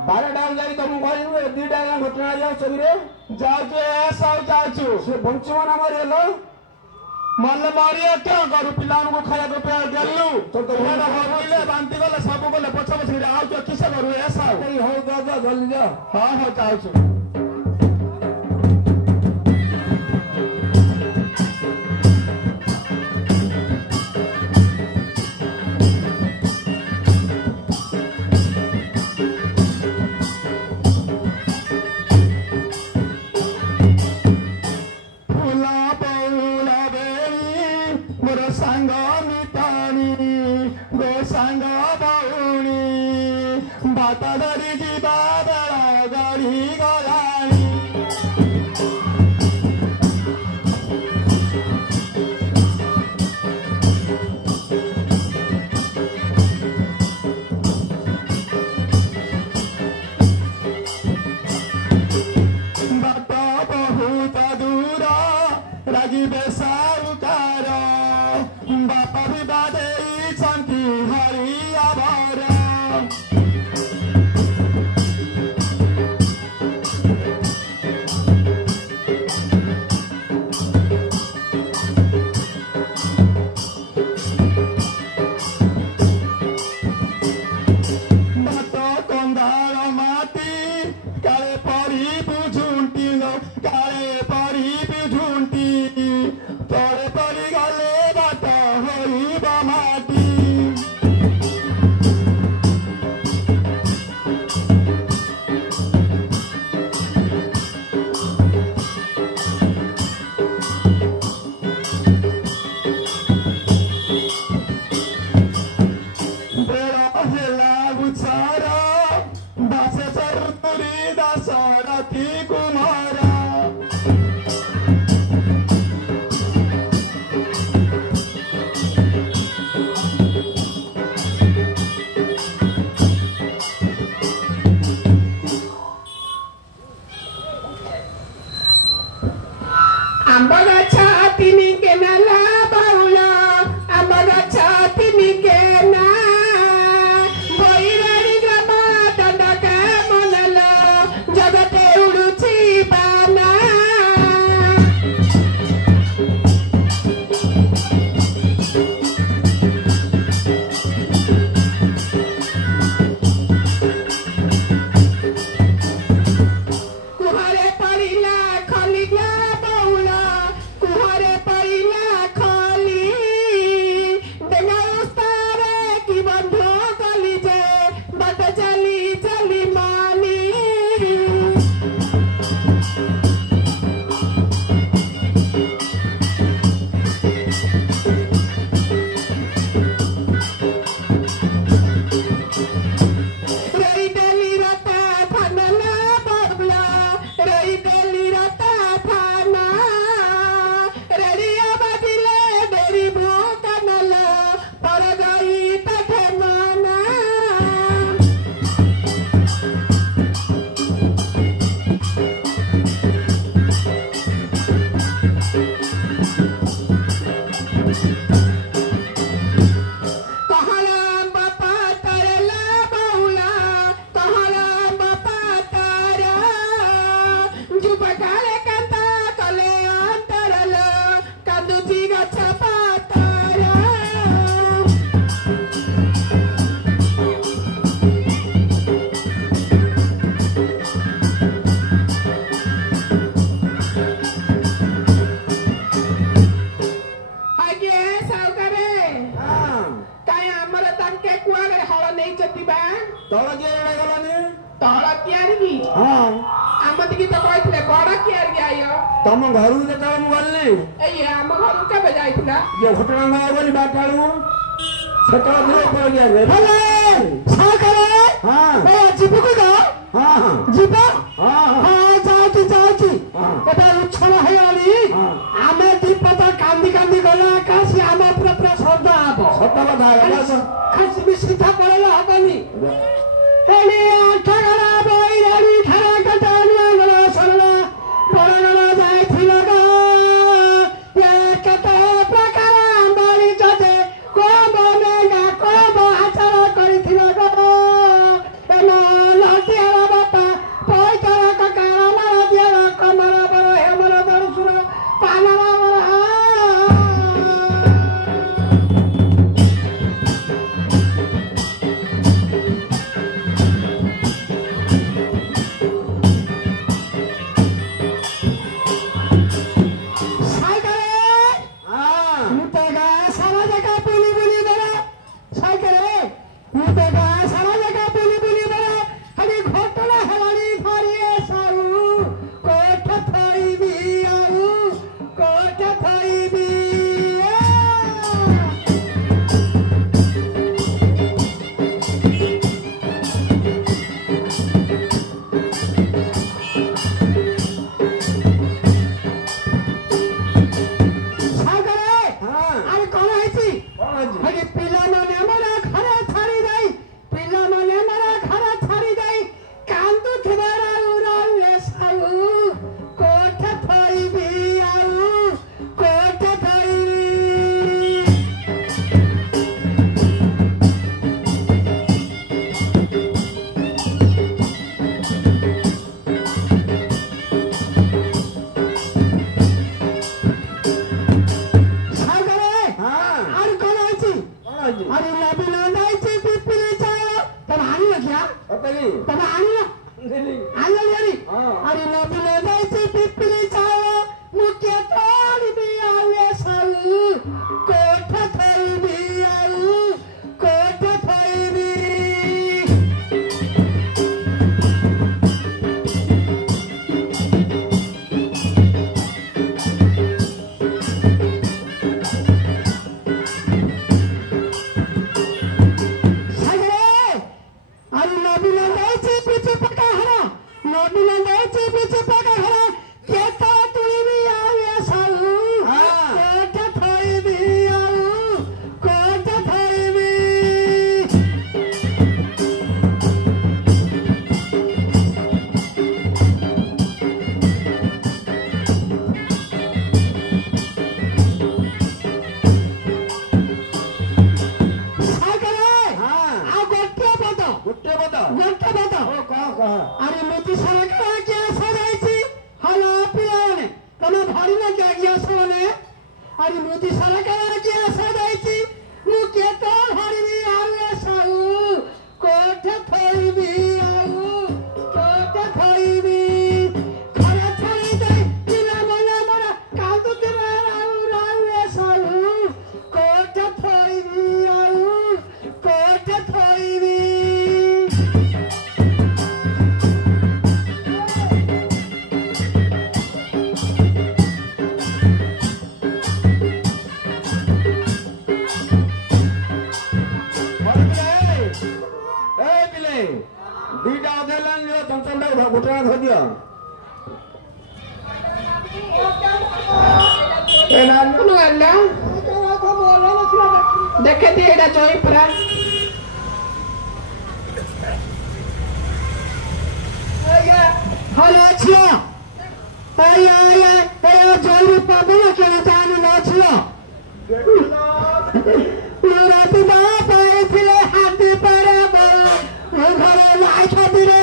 12टा जाई तुम घर दीटा घटना जाओ सगरे जाऊँ सब जाऊँ से बंचवा ना मरिएलो मल्ल मारिया क्या करू पिलानु को खाया को पे गेलु तो हेड होइले बांती गले सब गले पछ पछ रे आउ तो किसे करू ऐसा नहीं हो दादा जल्दी जा हां हां जाऊँ तुम घर गली घटना गली बाटाड़ू आमे दीपत कांदी कांदी गला काशी आम पूरा श्रद्धा सत कथा खासी सीधा पड़ेला हबनी एली आठगड़ा बैराड़ी खरा कटानिया गला सरला पड़गड़ा जाइथिला ग एकता प्रकार बाड़ी जते को बनेगा को आचार करिथिला ग आनी क्या अतली तब आनी ना दिली आनी हां अरे नदी ले जायची पिपली चाव मुख्य तोड बी आवे साऊ कोठ थई बी आऊ कोठ थई बी अरे मोदी सरकार क्या सजायची हलो पिलाने तमे भारी ना क्या किया सोने अरे मोदी सरकार क्या सजायची मुके तो भारी भी आवे साऊ कोठ थई भी आऊ कोठ थई भी खरा थई दे तिला मना मना कांदू ते आऊ रावे साऊ कोठ थई भी आऊ कोठ थई भी दीटा अधेलन जो चंचल घोटना धो दिया ए नानू नु अल्ला देखे दी एडा जोई परा हलो छिया आया जोई पाबो ना केना जानु न छिया मेरा पिता पाए फिले हाथी पर घरे लाई खाती रे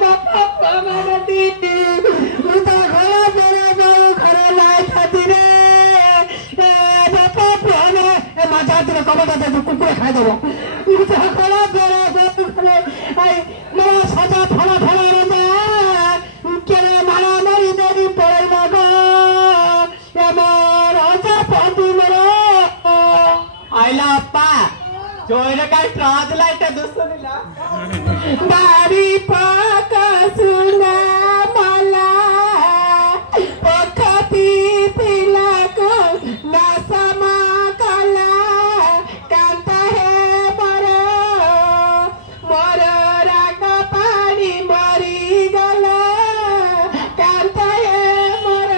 बापा मेरे दीदी मुझे घरे मेरे गयो घरे लाई खाती रे बापा ने मजा तेरे कबड्डी दे कुकुर खा देबो मुझे घरे मेरे गयो घरे आई मेरा सजा फला फला रे जा केरे मारा मारी देरी पड़े मगो ये मोर जा पंदी मरो आइला अप्पा जोइरे काय ट्रांसलेट दुसरीला बारी पाकसुना मला पखती तिला को नासमा कला कांता हे मर मर राग पानी मरी गला कांता हे मर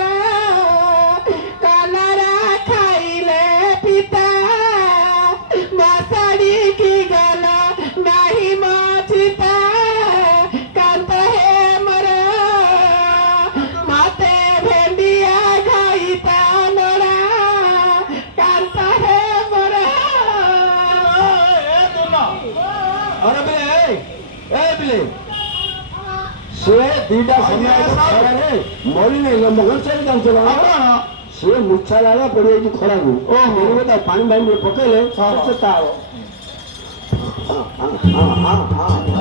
कलरा खाइले पिता मासाड़ी की गला नहीं मचता कांता है मरा माते भेंडिया खाईता नरा कांता है मरा अरे बिले से दीटा समय मरी नहीं मगन से काम चला से मुच्छा लागा पड़े जी खरा को ओ मेरे बता पानी भाई में पकेले सबसे ताओ हां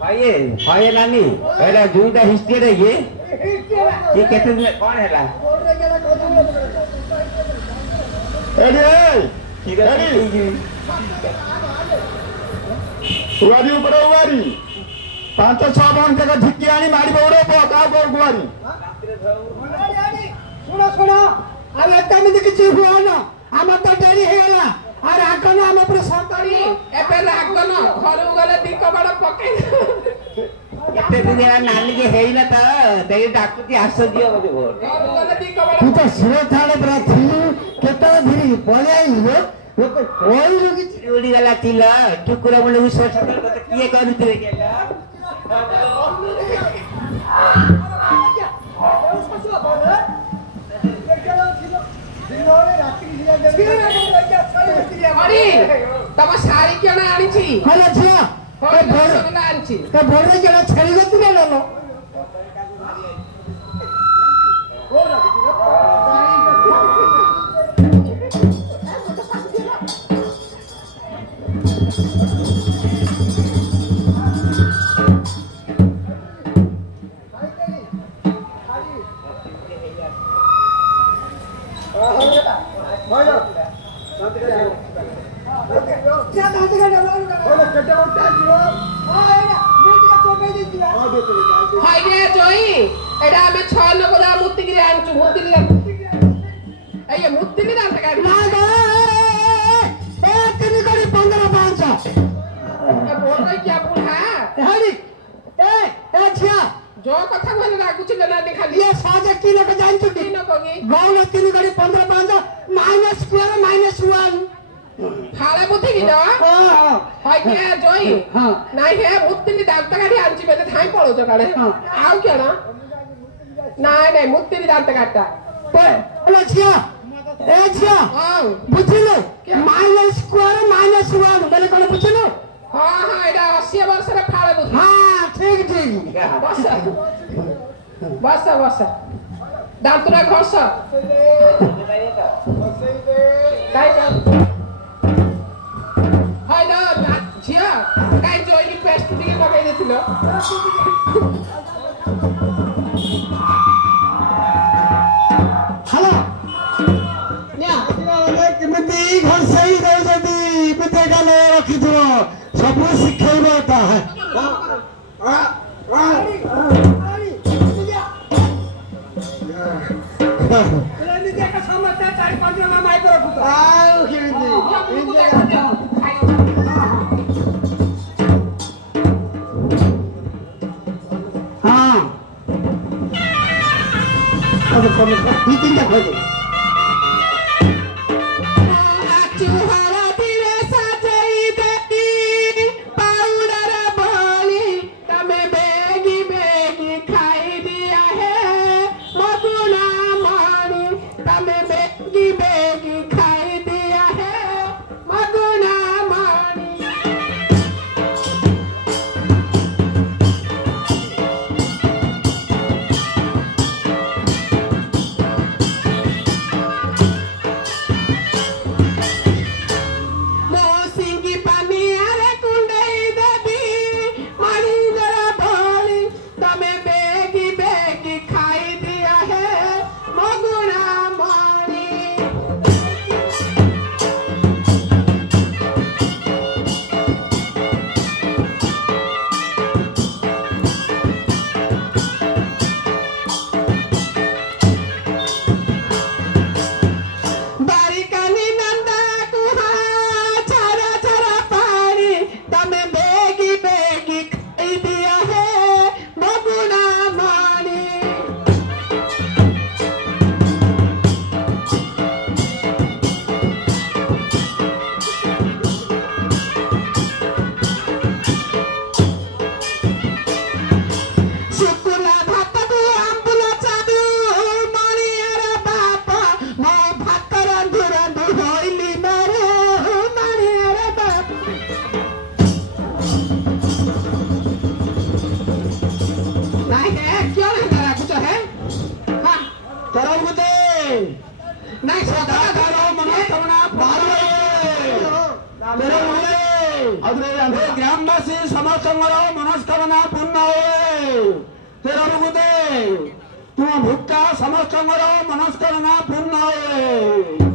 भाई नानी एला जुटा हिस्ट्री रे ये केते दिन कोन हैला एडी ठीक है गुआरी ऊपर गुआरी 5-6 बन जगह ढिकी आनी मारी बौड़ो का गुआरी ଶୁଣ ଆଉ ଏମିତି କିଛି ହୁଅ ନା ଆମର ତ ଡେରି ହେଇଗଲା ଆଉ ରାଗନ ଆମ ଉପରେ ସତଳି ଏବେ ରାଗନ ଘରକୁ ଗଲେ ଦି କବାଟ ପକେଇ କେତେ ଦିନ ହେଲା ନାନୀ କି ହେଇନା ତ ଦେଇ ଡାକୁଛି ଆସ ଦିଅ ମୋତେ ଭୋଟ ଘରକୁ ଗଲେ ଦି କବାଟ ତୁ ତ ସୁରଥାଳେ ପୁରା ଥିଲୁ କେତେବେଳେ ଧରି ପଳେଇ ଆଇଲୁ ଲୋକ କହିଲୁ କିଛି ଉଡ଼ିଗଲା ଥିଲା ଟୁକୁରା ମୁଣ୍ଡକୁ ସଚ କଥା କିଏ କରୁଥିଲେ କେଲା ଅରି ତମ ଶାଢ଼ୀ କିଣ ଆଣିଛି ହେଲା ଝିଅ ଆଣିଛି ତ ବଡ କେଡା ଛେଳି ଗତି ନା ହାଇରେ ଜଇ ଏଟା ଆମେ 6 ଲୋକ ଦା ମୁତିକିରି ଆଣିଛୁ ମୁତିଲି ଏଇ ମୁତିଲି ଦାନ୍ତ କାଢି ଏ ତିନି କରି 15-5 बोल रही क्या बुढ़ा हेडी ए छिया जो कथा कहले लागुची जनानी खाली ये साजे किलो के जान चुकी न कोगी गाउन तीन गड़ी 15-5 -2 फाळे मुती की दवा हां हाय के जोई हां नाही हे मुत्तीनी दांत काढी आंची बेले थाई पळो काढे आव केना नाही नाही मुत्तीनी दांत काढता अला छिया ए छिया हां बुझिलो -2 बोले कोन बुझिलो हां हां एडा 80 वर्ष रे फाळे मुती हां ठीक बस दांतुरा घस काय हाय ना झिया काय जोईनी पेस्ट टिके पकाई देथिलो हेलो या केमती घर सही दे जदी पिते गाले रखी दो सब सिखेबता है एनी देखा समझता 4-5 मा माइक रखु आओ केमती हां अब कौन मीटिंग का खोले ଗ୍ରାମବାସୀ ସମସ୍ତଙ୍କର ମନସ୍କାମନା ପୂର୍ଣ୍ଣ ହୁଏ। ତେର ଭୁଗୁଦେ ତୁମ ଭୁକ୍ତା ସମସ୍ତଙ୍କର ମନସ୍କାମନା ପୂର୍ଣ୍ଣ ହୁଏ।